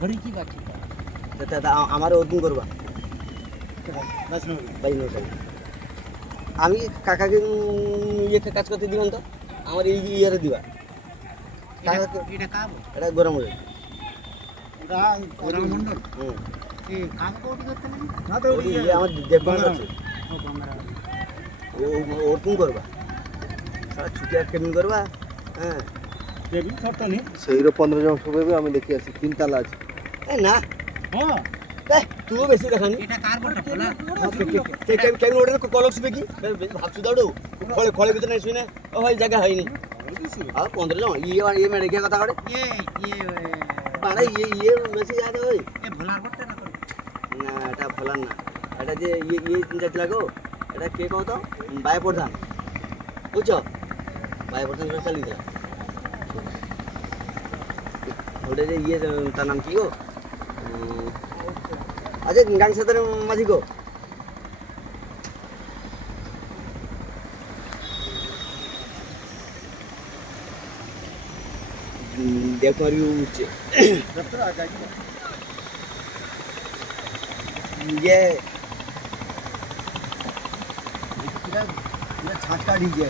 ঘড়ি কি কাটছি আমার ওদিন করবা বাইশ টাকা আমি কাকাকে ইয়ে কাজ করতে দিবেন তো আমার এই ইয়ারে দিবা কাকাকে এটা কাবো এটা গরম হয়ে ওরা মন্ডল হুম কি কাম কোটি করতে নেই না তো ওই ইয়ে আমার দেখবার আছে ও বাংলা ওরকম করবা সারা ছুটি আর কেমন করবা হ্যাঁ কেবিন শর্ত নেই সেইরো 15 জন শোবে আমি দেখি আছি তিনতলা আছে এ না হ্যাঁ তুইও বেশি দেখানি এটা কার বলটা খোলা কেমন ওটা কলক শুবে কি ভাবছু দাঁড়ো খলে খলে ভিতরে নাই শুনে ও ভাই জায়গা হয়নি আর 15 জন ইয়ে মেরে গিয়ে কথা করে ये ये আরে ইয়ে বেশি যাবে ওই ये ভোলার বটটা না করে না এটা ফলার না এটা যে ইয়ে চিন্তা লাগো এটা কে কও তো বায় প্রধান বুঝছো বায় প্রধান করে চালিয়ে দিলাম ওটা যে ইয়ে তার নাম কি গো আচ্ছা গাং সাথে মাঝি গো দেখো আর উঠছে দপ্তর আগে ये छाछ काट दीजिए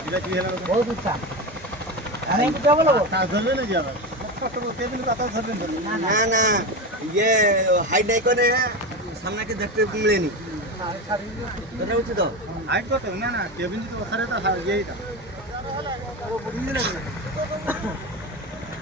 এটা কি হলো বহুত উচ্চা আমি কি বলবো কাজ ধরবে না যাবে ছোট কেবিন কথা ধরবেন না ना ना ये हाइट नहीं करने हैं सामने के देखते मिले नहीं तो उचित तो হাইট কত না না কেবিন যদি ওখানে তো ইয়েটা